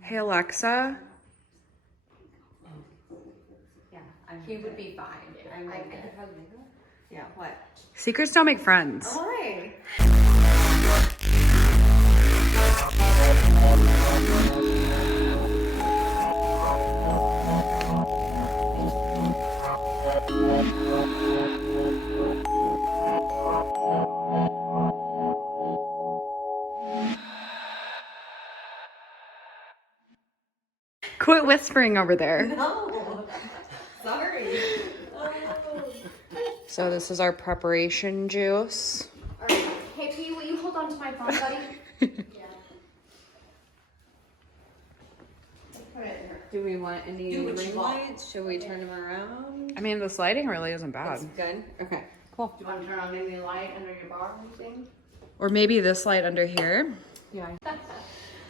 Hey, Alexa. Yeah, he would be fine. I could probably do it. Yeah, what? Secrets don't make friends. All right. Quit whispering over there. No. Sorry. So this is our preparation juice. All right. Hey, P, will you hold on to my phone, buddy? Yeah. Put it in here. Do we want any ring lights? Should we turn them around? I mean, this lighting really isn't That's bad. good. Okay. Cool. Do you want to turn on maybe a light under your bar or anything? Or maybe this light under here. Yeah.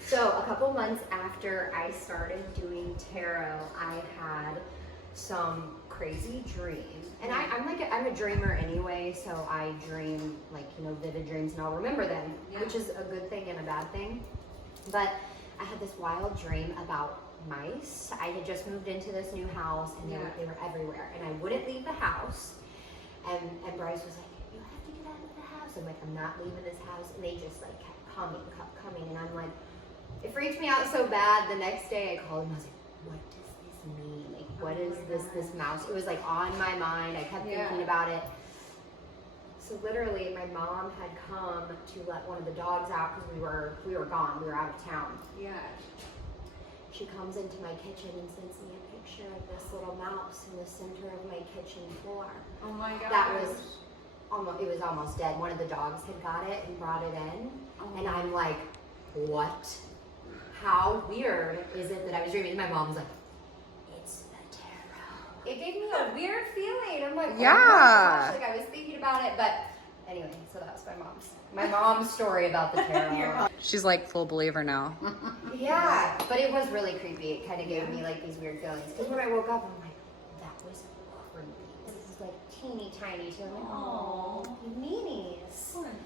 So a couple months after I started doing tarot, I had some crazy dream. And I'm a dreamer anyway, so I dream vivid dreams and I'll remember them, which is a good thing and a bad thing. But I had this wild dream about mice. I had just moved into this new house and they were everywhere and I wouldn't leave the house. And Bryce was like, you have to get out of the house. I'm like, I'm not leaving this house. And they just like kept coming. And I'm like, it freaked me out so bad. The next day I called him. I was like, what does this mean? Like, what is this mouse? It was like on my mind. I kept thinking about it. So literally, my mom had come to let one of the dogs out because we were gone. We were out of town. Yeah. She comes into my kitchen and sends me a picture of this little mouse in the center of my kitchen floor. Oh my god. That was almost dead. One of the dogs had got it and brought it in. And I'm like, what? How weird is it that I was dreaming? And my mom was like, it's the tarot. It gave me a weird feeling. I'm like, oh my gosh, like I was thinking about it. But anyway, so that was my mom's story about the tarot. She's like full believer now. Yeah, but it was really creepy. It kind of gave me like these weird feelings. Because when I woke up, I'm like, that was creepy. This is like teeny tiny too. I'm like, oh, meanies.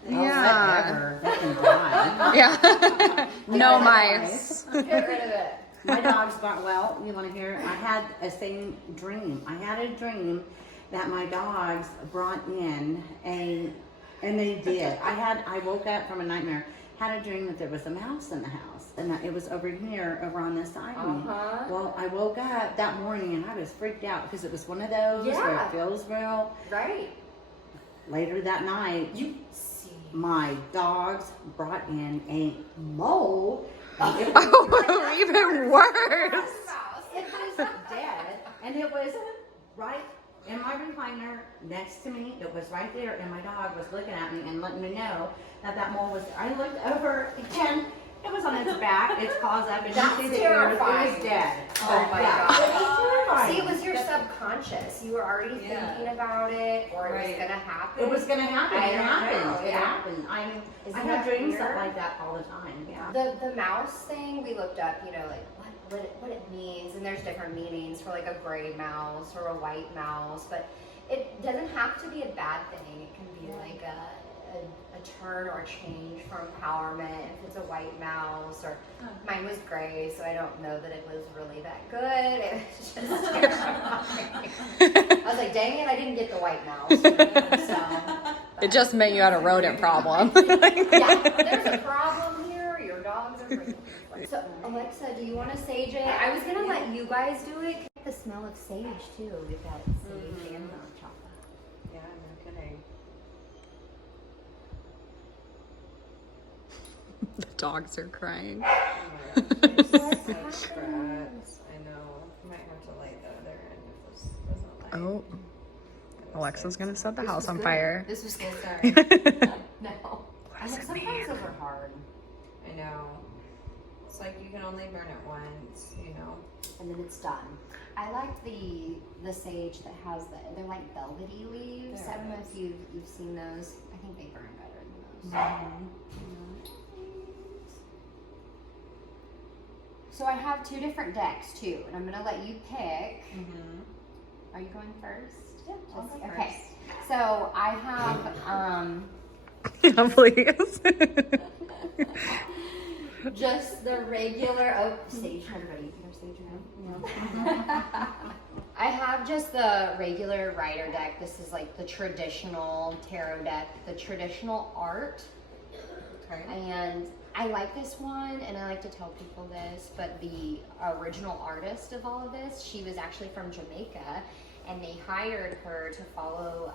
Yeah. They can die. Yeah. No mice. Get rid of it. My dogs got, well, you want to hear? I had a same dream. I had a dream that my dogs brought in and they did. I woke up from a nightmare, had a dream that there was a mouse in the house and that it was over on this side of me. Well, I woke up that morning and I was freaked out because it was one of those where it feels real. Right. Later that night, my dogs brought in a mole. Oh, even worse. It was dead, and it was right in my recliner next to me. It was right there, and my dog was looking at me and letting me know that mole was there. I looked over again. It was on its back, its claws up, and you see the ears. It was dead. Oh my god. It was terrifying. See, it was your subconscious. You were already thinking about it, or it was gonna happen. It was gonna happen. It happened. It Yeah. happened. I mean, Isn't I have that dreams weird? like that all the time. Yeah. The mouse thing, we looked up, like what it means, and there's different meanings for like a gray mouse or a white mouse, but it doesn't have to be a bad thing. It can be like a turn or a change for empowerment if it's a white mouse, or mine was gray, so I don't know that it was really that good. It was just terrifying. I was like, dang it, I didn't get the white mouse. So It just meant you had a rodent problem. yeah, there's a problem here. Your dogs are crazy. So, Alexa, do you want to sage it? I was gonna let you guys do it. The smell of sage too. We've got sage and milk chocolate. Yeah, no kidding. The dogs are crying. I know. I might have to light the other end if this doesn't light. Oh, Alexa's gonna set the house on fire. This was good. Sorry. No. Sometimes those are hard. I know. It's like you can only burn it once, And then it's done. I like the sage that has they're like velvety leaves. I don't know if you've seen those. I think they burn better than those. So I have two different decks too, and I'm gonna let you pick. Are you going first? Yeah, I'll go okay. So I have Yeah, please. just the regular, stage hand, buddy. Can I stage hand? Yeah. I have just the regular Rider deck. This is like the traditional tarot deck, the traditional art. Okay. And I like this one, and I like to tell people this, but the original artist of all of this, she was actually from Jamaica, and they hired her to follow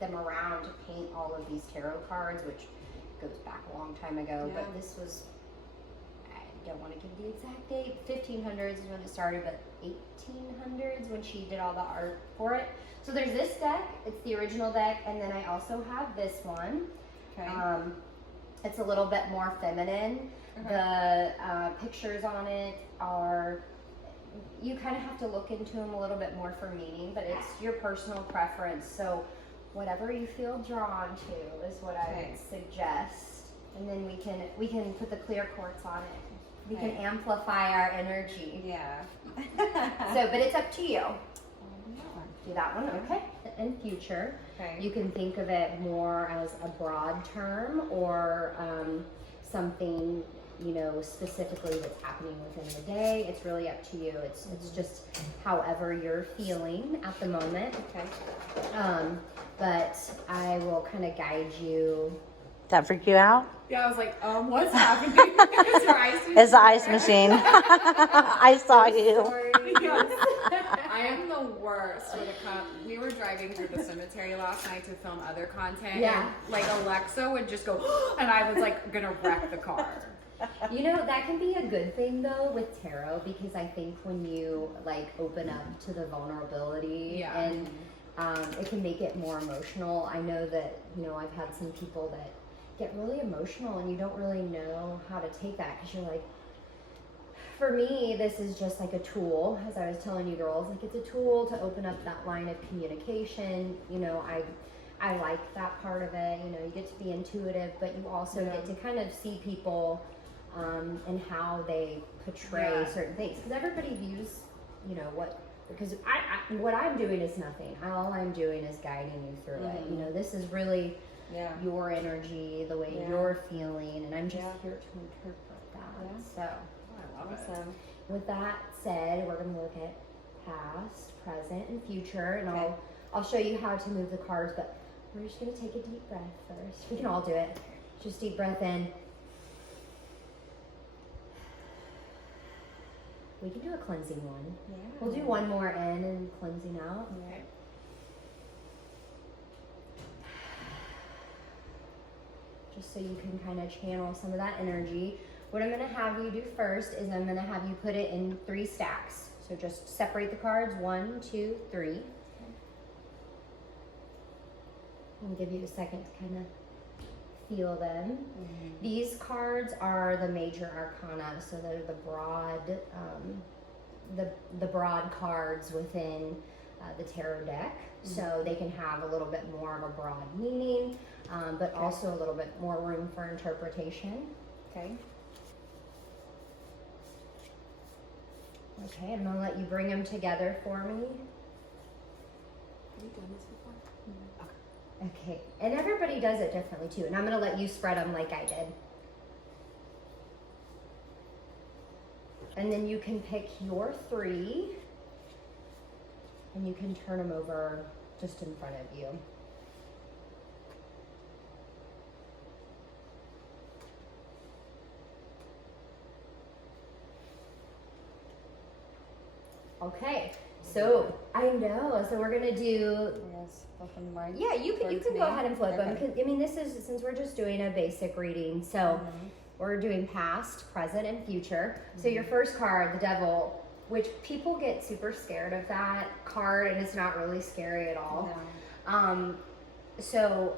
them around to paint all of these tarot cards, which goes back a long time ago, Yeah. but this was, I don't want to give the exact date, 1500s is when it started, but 1800s when she did all the art for it. So there's this deck, it's the original deck, and then I also have this one. Okay. It's a little bit more feminine. The pictures on it are, you kind of have to look into them a little bit more for meaning, but it's your personal preference. So whatever you feel drawn to is what I would suggest. And then we can put the clear quartz on it. We can amplify our energy. Yeah. So, but it's up to you. Do that one, okay? In future, you can think of it more as a broad term or something, you know, specifically that's happening within the day. It's really up to you. It's just however you're feeling at the moment. Okay. But I will kind of guide you. That freak you out? Yeah, I was like, what's happening? Is her ice machine? It's the ice machine. I saw you. I am the worst when it comes. We were driving through the cemetery last night to film other content. Yeah. And, like Alexa would just go, and I was like gonna wreck the car. You know, that can be a good thing though with tarot, because I think when you like open up to the vulnerability and it can make it more emotional. I know that, you know, I've had some people that get really emotional and you don't really know how to take that, because you're like, for me, this is just like a tool, as I was telling you girls, like it's a tool to open up that line of communication. You know, I like that part of it. You know, you get to be intuitive, but you also get to kind of see people and how they portray certain things, because everybody views, you know, because what I'm doing is nothing. All I'm doing is guiding you through it. You know, this is really your energy, the way you're feeling, and I'm just here to interpret that. So Awesome. with that said, we're going to look at past, present, and future, and I'll show you how to move the cards, but we're just going to take a deep breath first. We can all do it. Just deep breath in. We can do a cleansing one. Yeah. We'll do one more in and cleansing out. Yeah. Just so you can kind of channel some of that energy. What I'm going to have you do first is I'm going to have you put it in 3 stacks. So just separate the cards, 1, 2, 3. I'll give you a second to kind of feel them. These cards are the major arcana, so they're the broad, the broad cards within the tarot deck. So they can have a little bit more of a broad meaning, but also a little bit more room for interpretation. Okay. Okay, I'm gonna let you bring them together for me. Have you done this before? Okay, and everybody does it differently too, and I'm gonna let you spread them like I did. And then you can pick your 3, and you can turn them over just in front of you. Okay, so I know. So we're gonna do. Yes. Flip them right. Yeah, you can towards go me. ahead and flip them. Okay. 'Cause, I mean, this is, since we're just doing a basic reading, so we're doing past, present, and future. So your first card, the Devil, which people get super scared of that card, and it's not really scary at all. No. So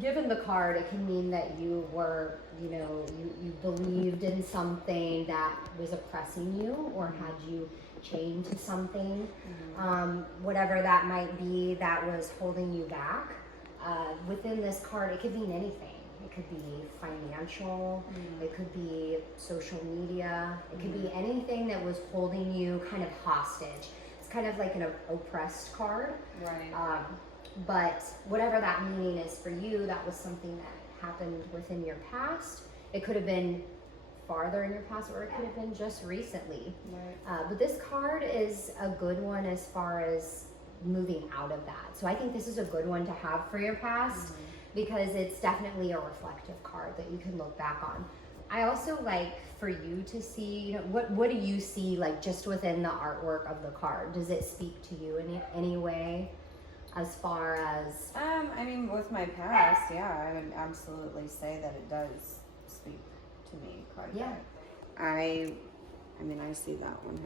given the card, it can mean that you were, you know, you believed in something that was oppressing you or had you chained to something, whatever that might be that was holding you back. Within this card, it could mean anything. It could be financial, it could be social media, it could be anything that was holding you kind of hostage. It's kind of like an oppressed card. Right. But whatever that meaning is for you, that was something that happened within your past. It could have been farther in your past, or it could have been just recently. Right. But this card is a good one as far as moving out of that. So I think this is a good one to have for your past because it's definitely a reflective card that you can look back on. I also like for you to see, you know, what do you see like just within the artwork of the card? Does it speak to you in any way as far as? I mean, with my past, yeah, I would absolutely say that it does speak to me quite a bit. I mean, I see that 100%.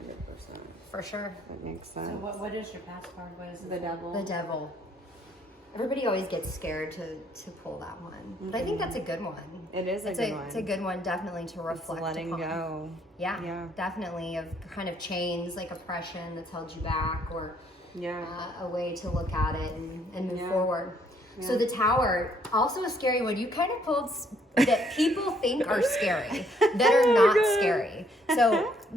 For sure. That makes sense. So what is your past card? What is it? The devil. The devil. Everybody always gets scared to pull that one, but I think that's a good one. It is a good one. It's a good one, definitely to reflect. It's letting upon. go. Yeah, definitely of kind of chains like oppression that's held you back, or a way to look at it and move forward. Yeah. So the tower, also a scary one. You kind of pulled that people think are scary, that are not scary.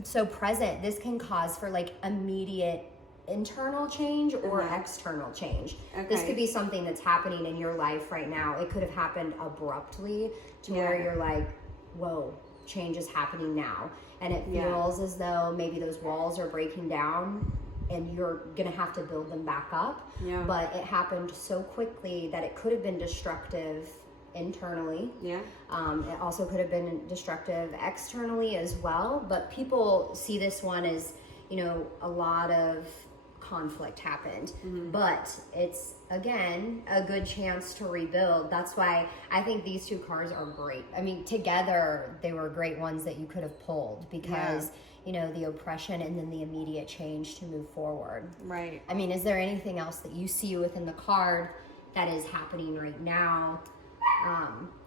So present, this can cause for like immediate internal change or external change. Okay. This could be something that's happening in your life right now. It could have happened abruptly to where you're like, whoa, change is happening now. And it feels as though maybe those walls are breaking down and you're going to have to build them back up. Yeah. But it happened so quickly that it could have been destructive internally. Yeah. It also could have been destructive externally as well. But people see this one as, you know, a lot of conflict happened, but it's again a good chance to rebuild. That's why I think these two cards are great. I mean, together they were great ones that you could have pulled because you know, the oppression and then the immediate change to move forward. Right. I mean, is there anything else that you see within the card that is happening right now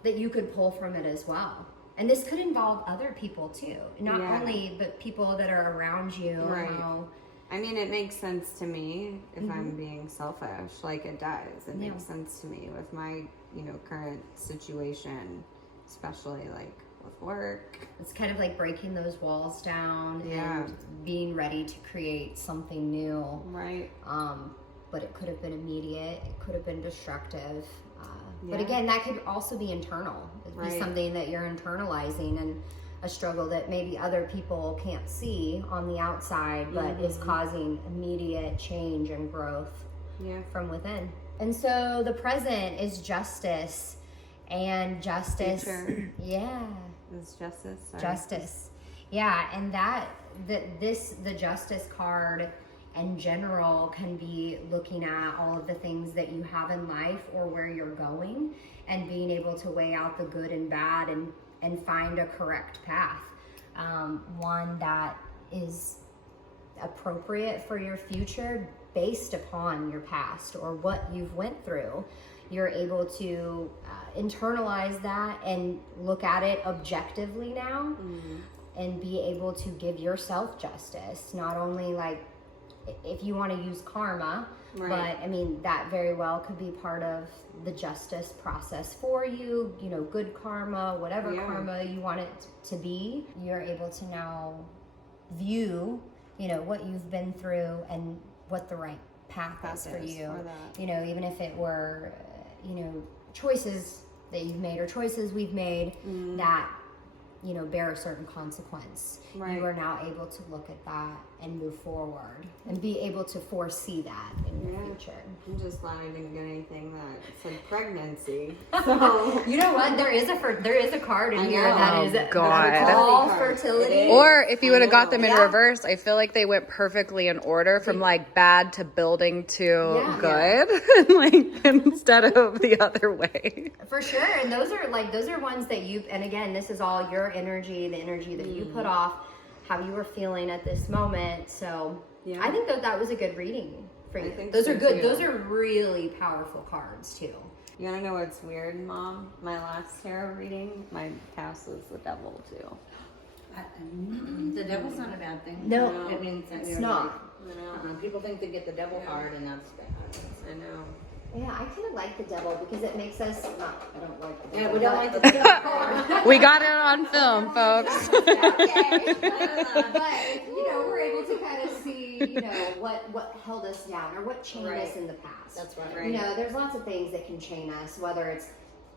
that you could pull from it as well? And this could involve other people too, not only but people that are around you. Right. I mean, it makes sense to me if I'm being selfish, like it does. It makes sense to me with my, you know, current situation, especially like with work. It's kind of like breaking those walls down and being ready to create something new. Right. But it could have been immediate. It could have been destructive. But again, that could also be internal. It'd be something that you're internalizing and a struggle that maybe other people can't see on the outside, but is causing immediate change and growth from within. And so the present is justice, and justice. Future. Is justice. Sorry. Justice. Yeah, and the justice card in general can be looking at all of the things that you have in life or where you're going and being able to weigh out the good and bad and find a correct path, one that is appropriate for your future based upon your past or what you've went through. You're able to internalize that and look at it objectively now and be able to give yourself justice, not only like if you want to use karma, but I mean, that very well could be part of the justice process for you, you know, good karma, whatever karma you want it to be. You're able to now view, you know, what you've been through and what the right path is for you. You know, even if it were, you know, choices that you've made or choices we've made that, you know, bear a certain consequence. You are now able to look at that and move forward and be able to foresee that in your future. I'm just glad I didn't get anything that said pregnancy. So you know what? There is a card in here that is God. all fertility. Or if you would have got them in reverse, I feel like they went perfectly in order from like bad to building to good, like instead of the other way. For sure, and those are ones that you. And again, this is all your energy, the energy that you put off, how you were feeling at this moment. So I think that was a good reading for you. Those are good. Those are really powerful cards too. You wanna know what's weird, Mom? My last tarot reading, my past was the devil too. The devil's not a bad thing. No, it means that it's not. People think they get the devil card, and that's bad. I know. Yeah, I kind of like the devil because it makes us. I don't like the devil. Yeah, we don't like the devil card. We got it on film, folks. Okay. But you know, we're able to kind of see, you know, what held us down or what chained us in the past. That's right. You know, there's lots of things that can chain us, whether it's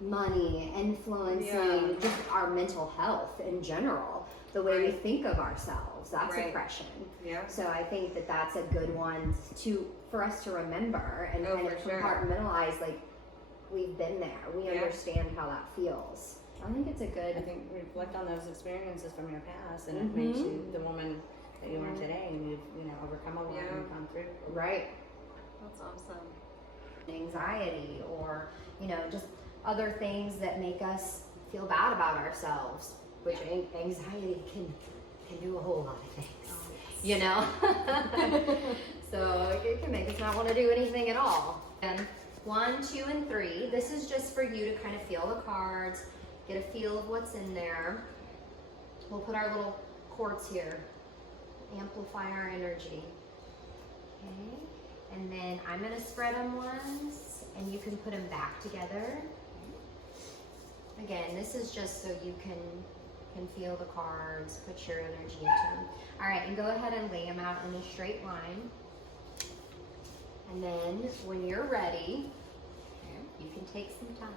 money, influencing just our mental health in general, the way we think of ourselves. That's oppression. Yeah. So I think that that's a good one for us to remember and kind of compartmentalize. Like, we've been there. We understand how that feels. I think it's a good. I think reflect on those experiences from your past, and it makes you the woman that you are today, and you've overcome a lot and gone through. Right. That's awesome. Anxiety, or just other things that make us feel bad about ourselves, which anxiety can do a whole lot of things. So it can make us not want to do anything at all. And 1, 2, and 3. This is just for you to kind of feel the cards, get a feel of what's in there. We'll put our little quartz here, amplify our energy. Okay, and then I'm gonna spread them once, and you can put them back together. Again, this is just so you can feel the cards, put your energy into them. All right, and go ahead and lay them out in a straight line. And then when you're ready, you can take some time.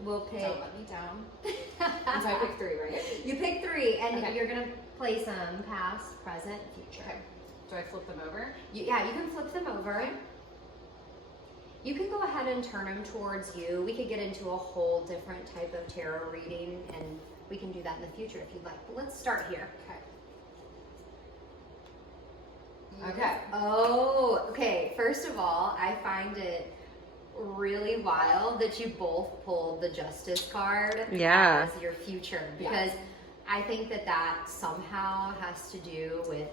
We'll pick. Don't let me down. And so I pick 3, right? You pick 3, and you're gonna place them past, present, future. Okay. Do I flip them over? You can flip them over. Okay. You can go ahead and turn them towards you. We could get into a whole different type of tarot reading, and we can do that in the future if you'd like. But let's start here. Okay. Oh, okay. First of all, I find it really wild that you both pulled the Justice card as your future, because I think that somehow has to do with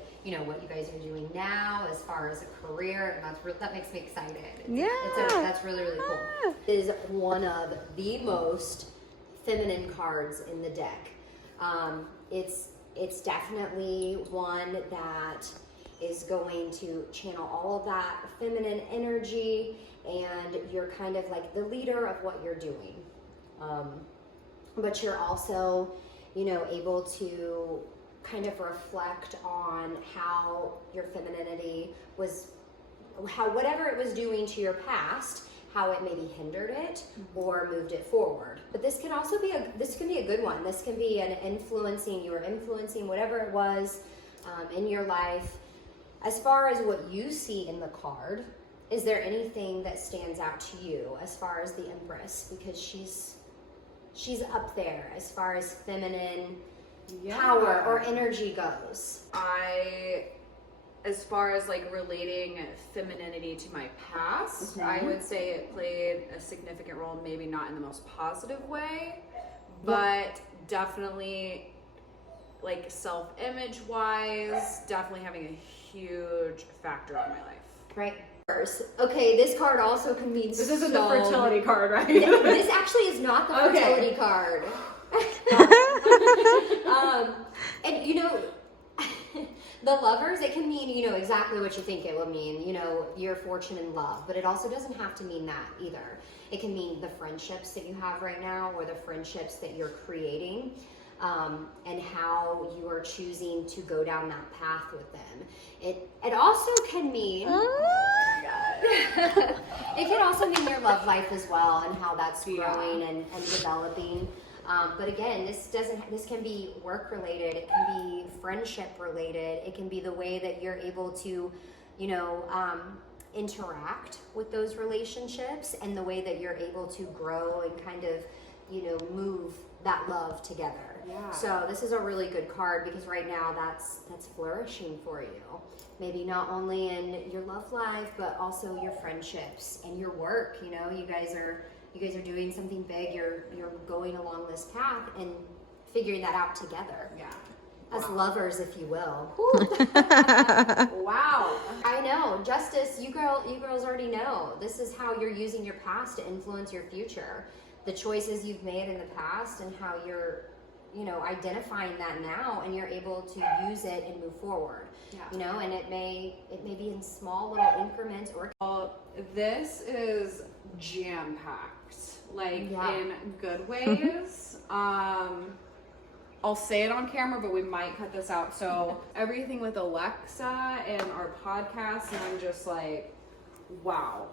what you guys are doing now as far as a career, and that makes me excited. That's really, really cool. It is one of the most feminine cards in the deck. It's definitely one that is going to channel all of that feminine energy, and you're kind of like the leader of what you're doing. But you're also, able to kind of reflect on how your femininity was, how whatever it was doing to your past, how it maybe hindered it or moved it forward. But this can also be this can be a good one. This can be you were influencing whatever it was in your life. As far as what you see in the card, is there anything that stands out to you as far as the Empress? Because she's up there as far as feminine power or energy goes. As far as like relating femininity to my past, I would say it played a significant role, maybe not in the most positive way, but definitely like self-image wise, definitely having a huge factor on my life. Right. Okay, this card also can mean this isn't the fertility card, right? This actually is not the fertility card. And the Lovers, it can mean, exactly what you think it will mean, your fortune in love, but it also doesn't have to mean that either. It can mean the friendships that you have right now, or the friendships that you're creating, and how you are choosing to go down that path with them. It also can mean, it can also mean your love life as well, and how that's growing and developing. But again, this can be work related, it can be friendship related, it can be the way that you're able to, interact with those relationships, and the way that you're able to grow and kind of, move that love together. Yeah. So this is a really good card, because right now that's flourishing for you. Maybe not only in your love life, but also your friendships and your work. You guys are doing something big. You're going along this path and figuring that out together. Yeah. As lovers, if you will. Wow. I know. Justice, you girls already know. This is how you're using your past to influence your future. The choices you've made in the past, and how you're, identifying that now, and you're able to use it and move forward. Yeah. And it may be in small little increments or. This is jam-packed, in good ways. I'll say it on camera, but we might cut this out. So everything with Alexa and our podcast, and I'm just like, wow.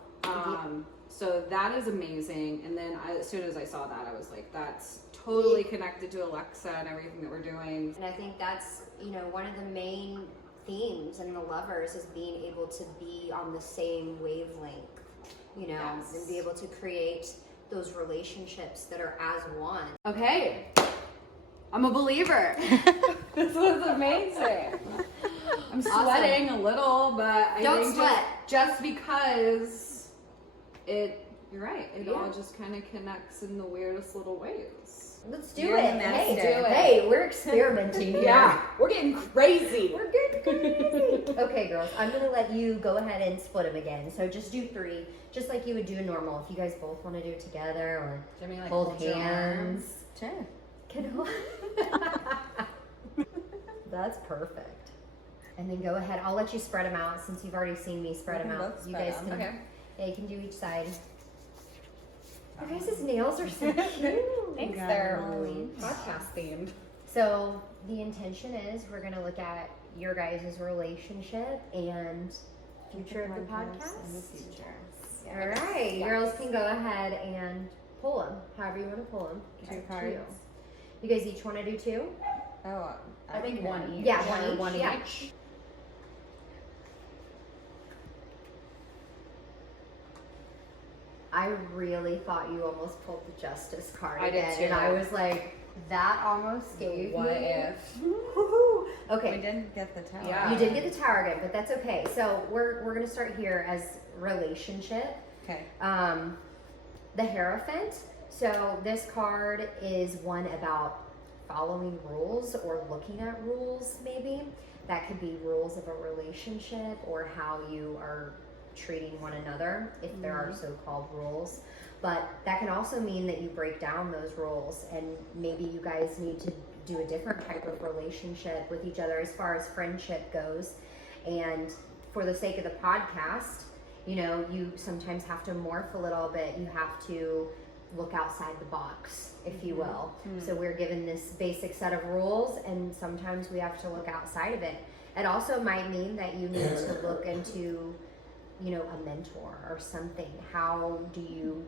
So that is amazing. And then as soon as I saw that, I was like, that's totally connected to Alexa and everything that we're doing. And I think that's, one of the main themes in the lovers is being able to be on the same wavelength, Yes. and be able to create those relationships that are as one. Okay. I'm a believer. This was amazing. I'm sweating a little, but I Don't think sweat. just because you're right. It all Yeah. just kind of connects in the weirdest little ways. Let's do You're it. the Hey, master. hey, we're experimenting here. Yeah, we're getting crazy. We're getting crazy. Okay, girls, I'm going to let you go ahead and split them again. So just do 3, just like you would do normal. If you guys both want to do it together or Jimmy, like, hold your hands. Sure. Can hold. That's perfect. And then go ahead. I'll let you spread them out since you've already seen me spread We them can out. both You spread guys them. can. Okay. Yeah, you can do each side. You guys' nails are so cute. Thanks, Yeah. they're podcast themed. So the intention is we're going to look at your guys' relationship and future of the podcast. In the future. All right, girls can go ahead and pull them, however you want to pull them. 2 cards. You guys each want to do 2? Oh, I think okay. one each. Yeah, Or one each, yeah. each. I really thought you almost pulled the Justice card I did again, too. and I was like, that almost gave What me. if? Woo-hoo. We Okay, didn't get the tower. Yeah. you did get the tower again, but that's okay. So we're gonna start here as relationship. Okay. The Hierophant. So this card is one about following rules or looking at rules, maybe. That could be rules of a relationship or how you are treating one another, if there are so-called rules. But that can also mean that you break down those rules and maybe you guys need to do a different type of relationship with each other as far as friendship goes. And for the sake of the podcast, you sometimes have to morph a little bit. You have to look outside the box, if you will. So we're given this basic set of rules and sometimes we have to look outside of it. It also might mean that you need to look into, a mentor or something. How do you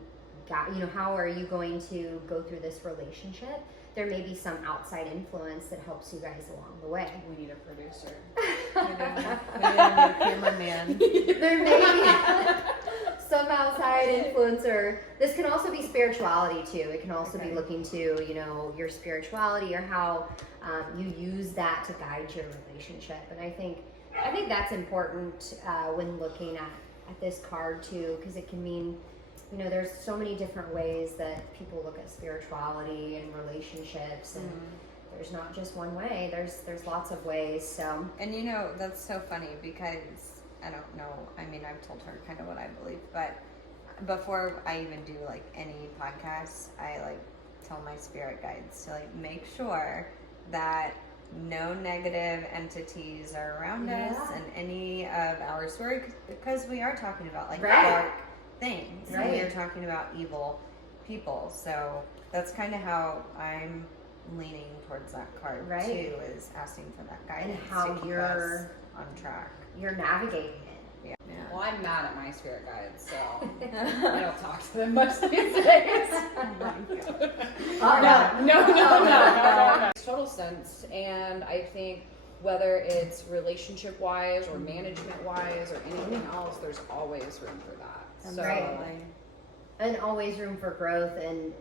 how are you going to go through this relationship? There may be some outside influence that helps you guys along the way. We need a producer. We didn't need cameraman. There may be some outside influencer. This can also be spirituality too. It can also be looking to, your spirituality or how you use that to guide your relationship. And I think that's important when looking at this card too, because it can mean, there's so many different ways that people look at spirituality and relationships, and there's not just one way. There's lots of ways. So, And that's so funny because I don't know. I mean, I've told her kind of what I believe, but before I even do like any podcasts, I like tell my spirit guides to like make sure that no negative entities are around us and any of our story, because we are talking about like dark things. And we are talking about evil people. So that's kind of how I'm leaning towards that card too, is asking for that guidance and how to keep us on track. you're navigating it. Yeah. Well, I'm mad at my spirit guides, so I don't talk to them much these days. No. Makes total sense, and I think whether it's relationship wise or management wise or anything else, there's always room for that. So Right. And always room for growth and,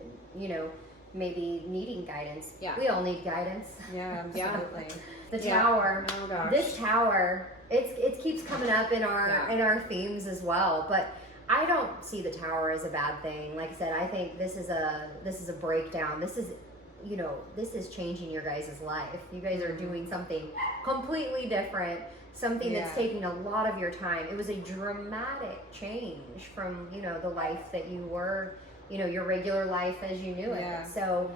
maybe needing guidance. Yeah. We all need guidance. Yeah, absolutely. The Yeah. tower. Oh gosh. This tower, it keeps coming up in our themes as well, but I don't see the tower as a bad thing. Like I said, I think this is a breakdown. This is changing your guys' life. You guys are doing something completely different, something that's taking a lot of your time. It was a dramatic change from, the life that you were, your regular life as you knew it. So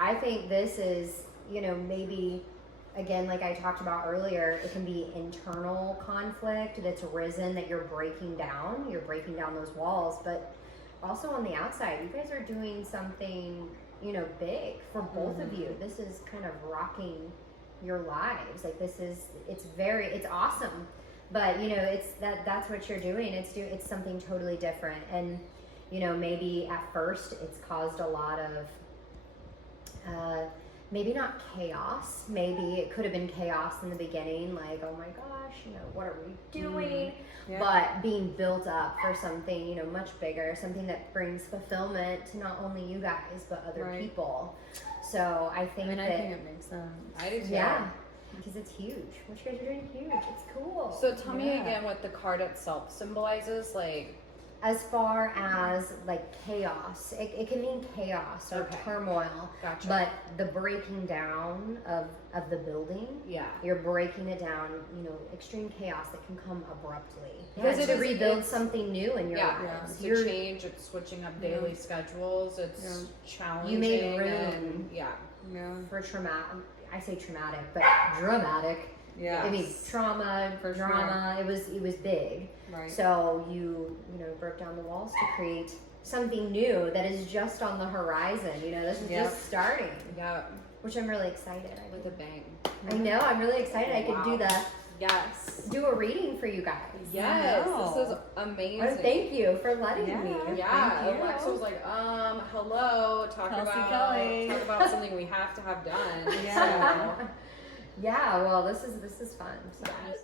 I think this is, maybe, again, like I talked about earlier, it can be internal conflict that's arisen that you're breaking down. You're breaking down those walls, but also on the outside, you guys are doing something, big for both of you. This is kind of rocking your lives. Like it's awesome. But, that's what you're doing. It's something totally different. And, You know, maybe at first it's caused a lot of, maybe not chaos. Maybe it could have been chaos in the beginning, like, oh my gosh, you know, what are we doing? Yeah. But being built up for something, you know, much bigger, something that brings fulfillment to not only you guys, but other Right. people. So I think I that, think it makes sense. I do too. yeah, because it's huge. What you guys are doing is huge. It's cool. So tell me Yeah. again what the card itself symbolizes. Like, As far as like chaos, it can mean chaos or Okay. turmoil, gotcha. but the breaking down of the building, yeah. you're breaking it down, you know, extreme chaos that can come abruptly. Because Because it to is- rebuild it's- something new in your Yeah, lives. it's You're, a change. It's switching up daily schedules. It's challenging. You made room. And, yeah. Yeah. for traumatic, I say traumatic, but dramatic. Yeah. I mean, trauma, For drama. It was big. Right. So you broke down the walls to create something new that is just on the horizon. You know, this is Yep. just starting, Yeah. which I'm really excited. With a bang. I know. I'm really excited. I could Yes. do a reading for you guys. Yes. know. This is amazing. Oh, thank you for letting Yeah. me. Yeah, Thank you. Alexa was like, hello, talk Kelsi Kelley. about something we have to have done. Yeah. So, Yeah. Well, this is fun. So. yes.